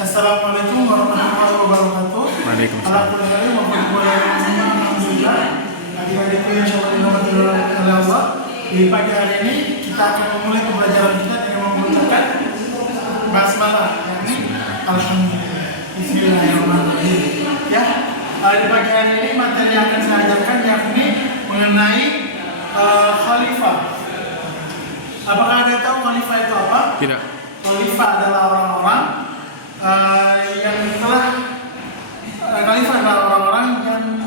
Assalamualaikum warahmatullahi wabarakatuh. Waalaikumsalam. Alhamdulillah. Adik-adikku yang insyaallah dirahmati oleh Allah. Di pagi hari ini kita akan memulai pembelajaran kita dengan mengucapkan basmalah, yakni alhamdulillah. Bismillahirrahmanirrahim. Ya, di pagi hari ini materi yang akan saya ajarkan yakni mengenai khalifah. Apakah Anda tahu khalifah itu apa? Tidak. Khalifah adalah orang-orang khalifah adalah orang-orang yang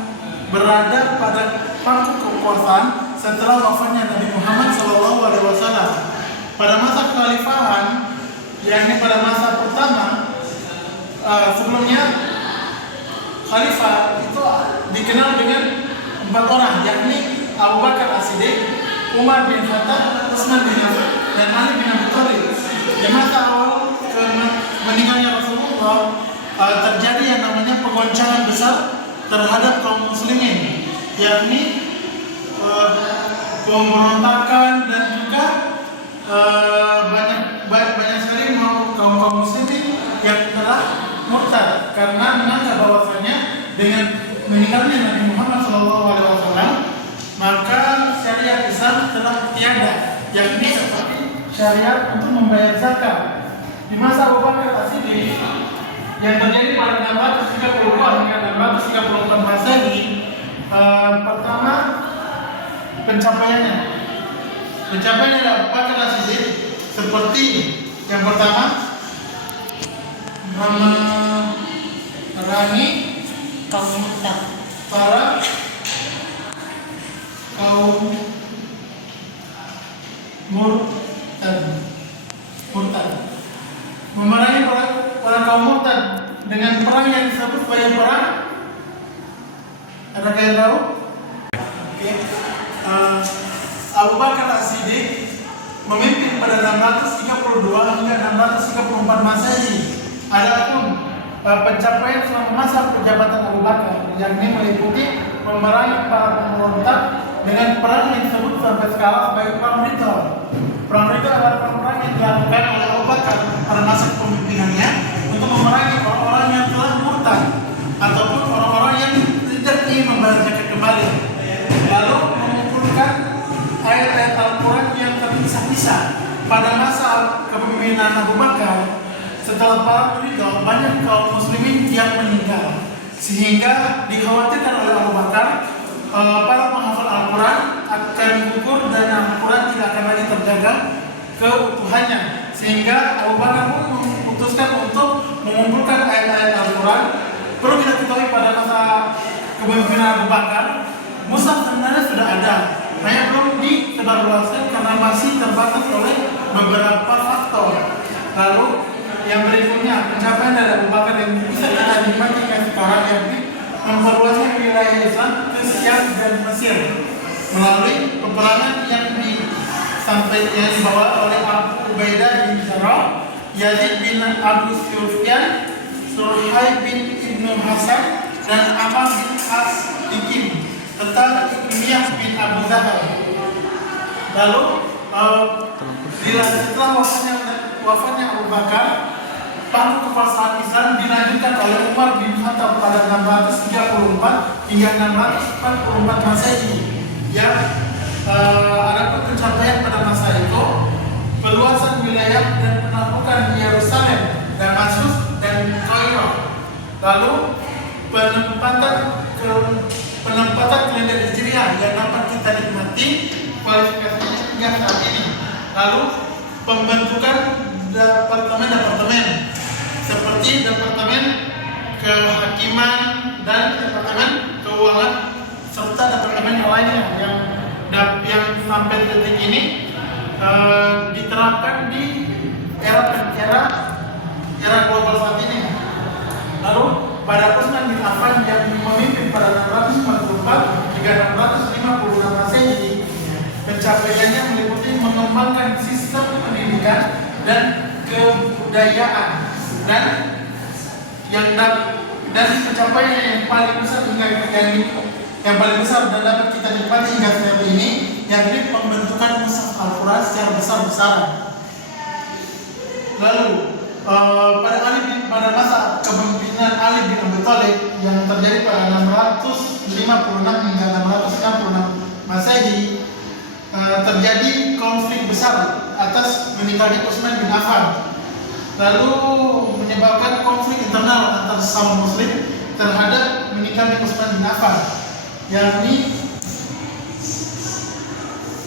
berada pada pangku kekuasaan setelah wafatnya Nabi Muhammad SAW. Pada masa kekhalifahan, yakni pada masa pertama, sebelumnya khalifah itu dikenal dengan 4 orang, yakni Abu Bakar As-Siddiq, Umar bin Khattab, Utsman bin Affan, dan Ali bin Abi Thalib. Di masa awal meninggalnya Rasulullah, terjadi yang namanya pegoncangan besar terhadap kaum muslimin, yakni pemberontakan dan juga banyak sekali kaum muslimin yang telah murtad karena menganggap bahwasanya dengan meninggalnya Nabi Muhammad SAW, maka syariat Islam telah tiada, yakni seperti syariat untuk membayar zakat. Di masa Abu Bakar As-Siddiq yang terjadi pada 632 hingga 634 Masehi, pertama pencapaiannya Abu Bakar As-Siddiq seperti yang pertama memerangi para kaum murtad, memerangi para kaum murtad dengan perang yang disebut sebagai perang. Ada yang tahu? Oke. Abu Bakar As-Siddiq memimpin pada 632 hingga 634 Masehi. Adapun pencapaian selama masa penjabatan Abu Bakar yakni meliputi memerangi para pemberontak dengan perang yang disebut sampai sekarang sebagai perang Ridha. Perang Ridha adalah perang yang dilakukan oleh Abu Bakar pada masa kepemimpinannya untuk memerangi orang-orang yang telah murtad ataupun orang-orang yang tidak ingin membayar zakat kembali, lalu mengumpulkan ayat-ayat Al-Quran yang terpisah-pisah. Pada masa kepemimpinan Abu Bakar, setelah perang Ridha, banyak kaum muslimin yang meninggal, sehingga dikhawatirkan oleh Abu Bakar para penghafal Al-Quran akan gugur dan Al-Quran tidak akan lagi terjaga keutuhannya, sehingga Abu Bakar pun memutuskan untuk mengumpulkan ayat-ayat Al-Quran. Perlu kita ketahui pada masa kepemimpinan Abu Bakar, mushaf sebenarnya sudah ada, hanya belum disebarluaskan karena masih terbatas oleh beberapa faktor. Lalu yang berikutnya, pencapaian dari Abu Bakar yang bisa kita nikmati sekarang, yakni memperluasnya wilayah Islam ke Syam dan Mesir melalui peperangan yang dibawa oleh Abu Ubaidah bin Jarrah, Yazid bin Abu Sufyan, Suhaib bin Ibnu Hasan, dan Ammar bin As-Dikim tentang Ikrimah bin Abu Zahar. Lalu setelah wafatnya Abu Bakar, pangku kekuasaan Islam dilanjutkan oleh Umar bin Khattab pada 634 hingga 644 Masehi. Yang ada pencapaian pada masa itu perluasan wilayah dan penaklukan Yerusalem, Damaskus, dan Kairo. Lalu penempatan kalender Hijriah yang dapat kita nikmati kualifikasinya hingga saat ini. Lalu pembentukan departemen seperti departemen kehakiman dan departemen keuangan serta departemen lainnya yang sampai detik ini diterapkan di era global saat ini. Lalu pada Utsman bin Affan yang memimpin pada 644 hingga 656 Masehi, pencapaiannya meliputi mengembangkan sistem pendidikan dan kebudayaan, dan pencapaian yang paling besar dan dapat kita nikmati hingga saat ini, yakni pembentukan mushaf Al-Quran secara besar-besaran. Lalu pada masa Thalib yang terjadi pada 656 hingga 666 Masehi, terjadi konflik besar atas meninggalnya Utsman bin Affan, lalu menyebabkan konflik internal antar sesama muslim terhadap meninggalnya Utsman bin Affan, yakni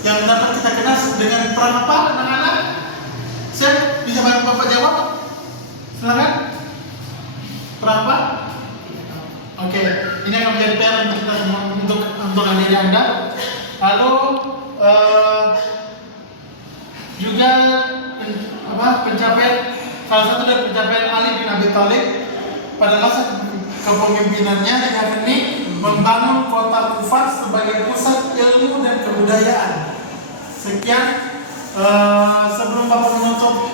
yang dapat kita kenal dengan perang apa, anak-anak? Saya bisa bantu Bapak jawab? Silakan. Perang apa? Oke, ini akan menjadi PR untuk kita semua, untuk adik Anda. Lalu juga salah satu dari pencapaian Ali bin Abi Thalib pada masa kepemimpinannya, yakni membangun kota Kufah sebagai pusat ilmu dan kebudayaan. Sekian, sebelum Bapak menutup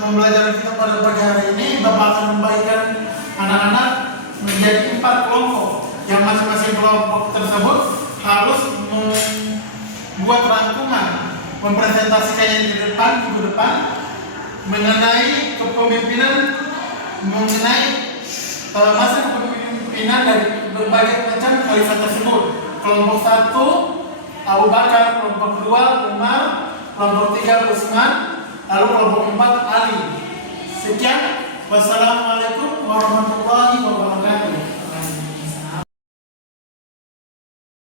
pembelajaran kita pada pagi hari ini, Bapak akan membagikan anak-anak menjadi 4 kelompok, yang masing-masing kelompok tersebut harus membuat rangkuman, mempresentasikannya di depan, minggu depan, mengenai kepemimpinan, mengenai masa kepemimpinan dari berbagai macam khalifah tersebut. Kelompok 1 Abu Bakar, kelompok 2 Umar, kelompok 3 Utsman, lalu kelompok 4 Ali. Sekian, wassalamualaikum warahmatullahi wabarakatuh.